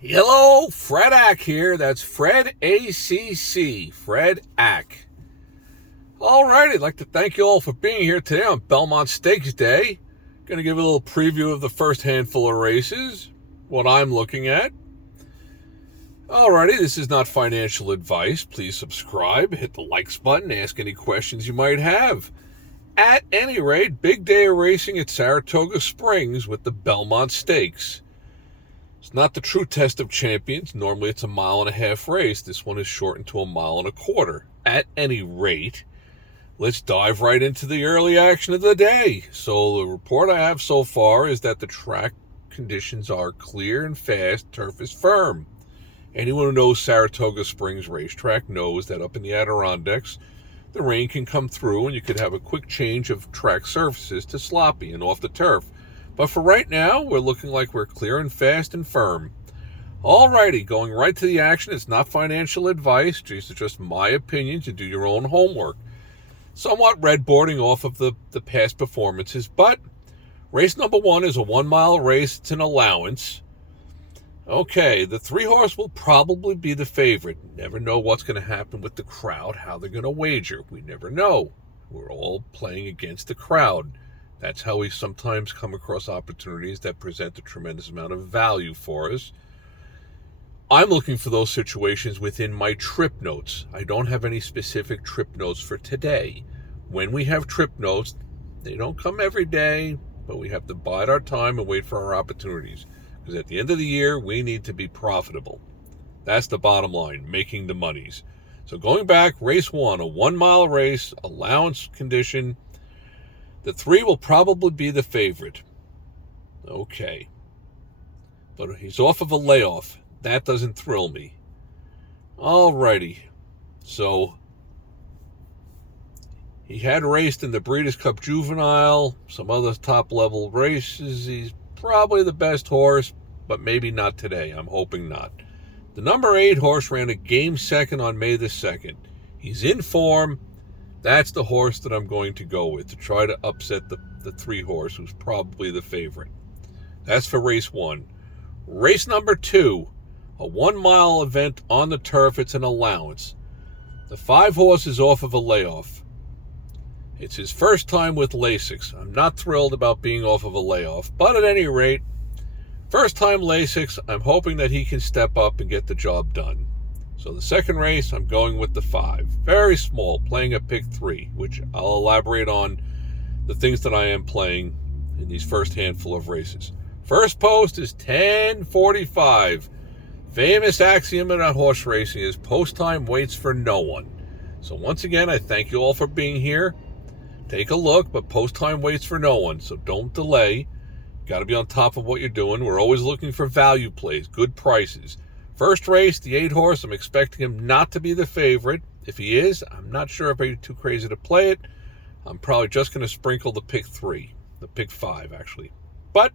Hello, Fred Ack here. That's Fred ACC, Fred Ack. All right, I'd like to thank you all for being here today on Belmont Stakes Day. Going to give a little preview of the first handful of races, what I'm looking at. Alrighty, this is not financial advice. Please subscribe, hit the likes button, ask any questions you might have. At any rate, big day of racing at Saratoga Springs with the Belmont Stakes. It's not the true test of champions. Normally it's a 1.5 mile race. This one is shortened to 1.25 miles. At any rate, let's dive right into the early action of the day. So the report I have so far is that the track conditions are clear and fast. Turf is firm. Anyone who knows Saratoga Springs racetrack knows that up in the Adirondacks, the rain can come through and you could have a quick change of track surfaces to sloppy and off the turf. But for right now, we're looking like we're clear and fast and firm. Alrighty, going right to the action. It's not financial advice. It's just my opinion to do your own homework. Somewhat redboarding off of the past performances, but race number 1 is a 1 mile race. It's an allowance. Okay, the 3-horse will probably be the favorite. Never know what's going to happen with the crowd, how they're going to wager. We never know. We're all playing against the crowd. That's how we sometimes come across opportunities that present a tremendous amount of value for us. I'm looking for those situations within my trip notes. I don't have any specific trip notes for today. When we have trip notes, they don't come every day, but we have to bide our time and wait for our opportunities. Because at the end of the year, we need to be profitable. That's the bottom line, making the monies. So going back, race 1, a 1 mile race, allowance condition. The 3 will probably be the favorite. Okay. But he's off of a layoff. That doesn't thrill me. Alrighty. So, he had raced in the Breeders' Cup Juvenile, some other top-level races. He's probably the best horse, but maybe not today. I'm hoping not. The number 8 horse ran a game second on May the 2nd. He's in form. That's the horse that I'm going to go with to try to upset the 3 horse, who's probably the favorite. That's for race 1. Race number 2, a 1 mile event on the turf. It's an allowance. The 5 horse is off of a layoff. It's his first time with Lasix. I'm not thrilled about being off of a layoff, but at any rate, first time Lasix, I'm hoping that he can step up and get the job done. So the second race, I'm going with the 5. Very small, playing a pick 3, which I'll elaborate on the things that I am playing in these first handful of races. First post is 10:45. Famous axiom in horse racing is post time waits for no one. So once again, I thank you all for being here. Take a look, but post time waits for no one, so don't delay. Got to be on top of what you're doing. We're always looking for value plays, good prices. First race, the 8 horse, I'm expecting him not to be the favorite. If he is, I'm not sure if I'm too crazy to play it. I'm probably just going to sprinkle the pick 3, the pick 5, actually. But,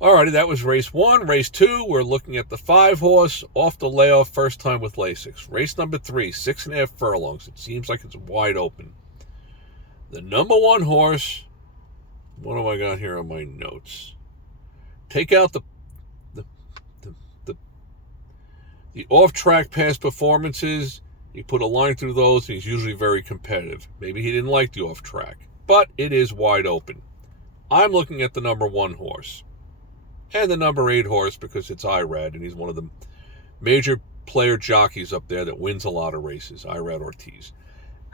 alrighty, that was race 1. Race 2, we're looking at the 5 horse, off the layoff, first time with Lasix. Race number 3, 6.5 furlongs. It seems like it's wide open. The number 1 horse, what do I got here on my notes? Take out the off-track past performances. You put a line through those, and he's usually very competitive. Maybe he didn't like the off-track, but it is wide open. I'm looking at the number 1 horse and the number 8 horse because it's Irad, and he's one of the major player jockeys up there that wins a lot of races, Irad Ortiz.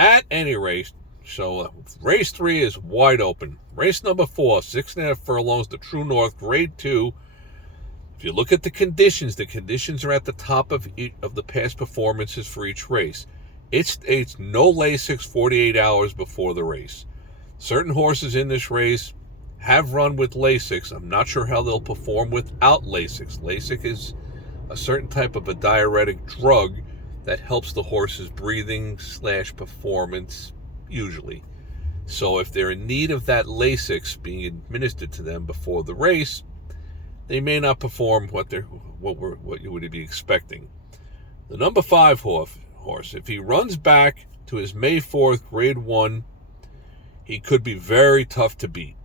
At any rate, so race 3 is wide open. Race number 4, 6.5 furlongs, the True North, grade 2. If you look at the conditions are at the top of the past performances for each race. It's no Lasix 48 hours before the race. Certain horses in this race have run with Lasix. I'm not sure how they'll perform without Lasix. Lasix is a certain type of a diuretic drug that helps the horse's breathing / performance, usually. So if they're in need of that Lasix being administered to them before the race, they may not perform what you would be expecting. The number 5 horse, if he runs back to his May 4th grade 1, he could be very tough to beat.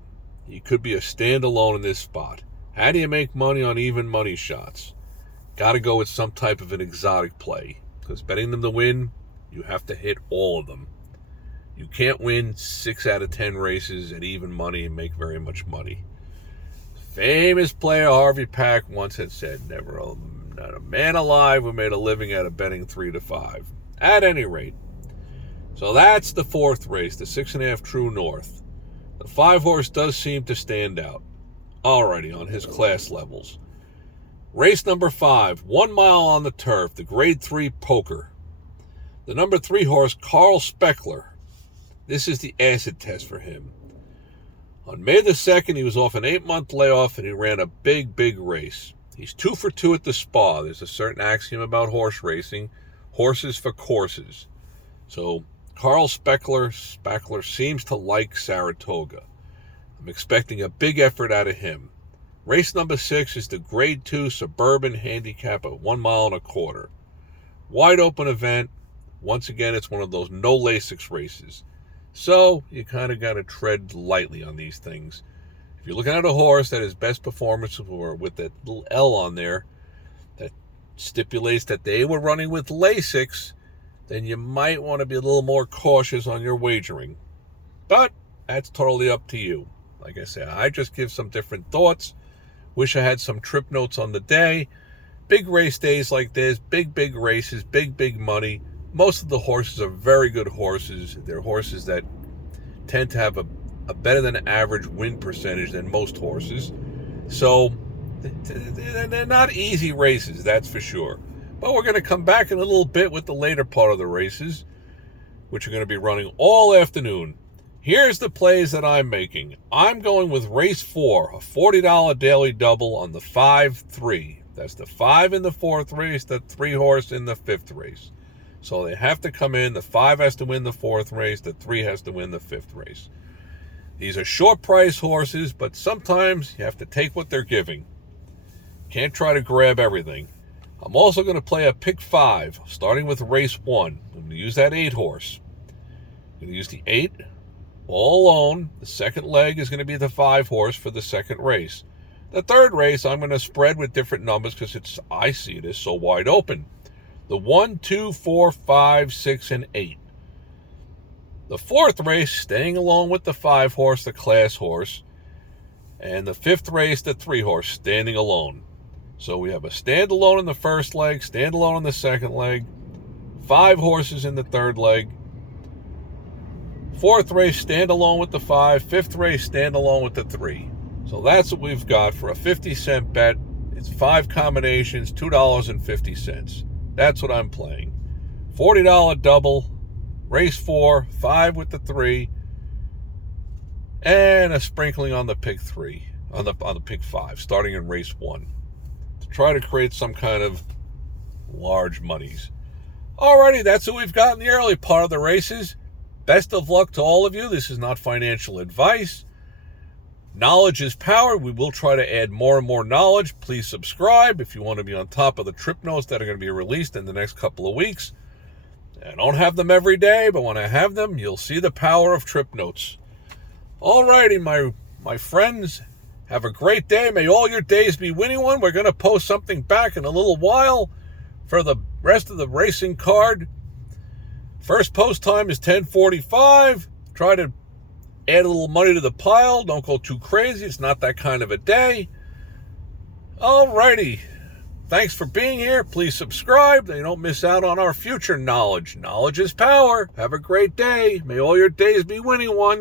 He could be a standalone in this spot. How do you make money on even money shots? got to go with some type of an exotic play. Because betting them to win, you have to hit all of them. You can't win 6 out of 10 races at even money and make very much money. Famous player Harvey Pack once had said, not a man alive who made a living out of betting 3 to 5. At any rate. So that's the 4th race, the 6.5 True North. The 5 horse does seem to stand out. Alrighty, on his class levels. Race number 5, 1 mile on the turf, the grade 3 poker. The number 3 horse, Carl Speckler. This is the acid test for him. On May the 2nd, he was off an 8-month layoff and he ran a big race. He's 2 for 2 at the Spa. There's a certain axiom about horse racing, horses for courses. So Carl Speckler seems to like Saratoga. I'm expecting a big effort out of him. Race number 6 is the grade 2 suburban handicap at 1 mile and a quarter. Wide open event. Once again, it's one of those no Lasix races. So you kind of got to tread lightly on these things. If you're looking at a horse that his best performance were with that little L on there that stipulates that they were running with Lasix, then you might want to be a little more cautious on your wagering. But that's totally up to you. Like I said, I just give some different thoughts. Wish I had some trip notes on the day. Big race days like this, big races, big money. Most of the horses are very good horses. They're horses that tend to have a better than average win percentage than most horses. So they're not easy races, that's for sure. But we're going to come back in a little bit with the later part of the races, which are going to be running all afternoon. Here's the plays that I'm making. I'm going with race 4, a $40 daily double on the 5-3. That's the 5 in the 4th race, the 3 horse in the 5th race. So they have to come in. The 5 has to win the 4th race. The 3 has to win the 5th race. These are short price horses, but sometimes you have to take what they're giving. Can't try to grab everything. I'm also going to play a pick 5, starting with race 1. I'm going to use that 8 horse. I'm going to use the 8 all alone. The second leg is going to be the 5 horse for the second race. The third race, I'm going to spread with different numbers because I see it as so wide open. The 1, 2, 4, 5, 6, and 8. The 4th race, staying along with the 5 horse, the class horse. And the 5th race, the 3 horse, standing alone. So we have a standalone in the first leg, standalone in the second leg, 5 horses in the third leg. 4th race, standalone with the 5. 5th race, standalone with the 3. So that's what we've got for a 50-cent bet. It's 5 combinations, $2.50. That's what I'm playing. $40 double, race 4, 5 with the 3, and a sprinkling on the pick 3, on the pick 5, starting in race 1, to try to create some kind of large monies. Alrighty, that's what we've got in the early part of the races. Best of luck to all of you. This is not financial advice. Knowledge is power. We will try to add more and more knowledge. Please subscribe if you want to be on top of the trip notes that are going to be released in the next couple of weeks. I don't have them every day, but when I have them, you'll see the power of trip notes. Alrighty, my friends, have a great day. May all your days be winning one. We're going to post something back in a little while for the rest of the racing card. First post time is 10:45. Try to add a little money to the pile. Don't go too crazy. It's not that kind of a day. Alrighty. Thanks for being here. Please subscribe so you don't miss out on our future knowledge. Knowledge is power. Have a great day. May all your days be winning one.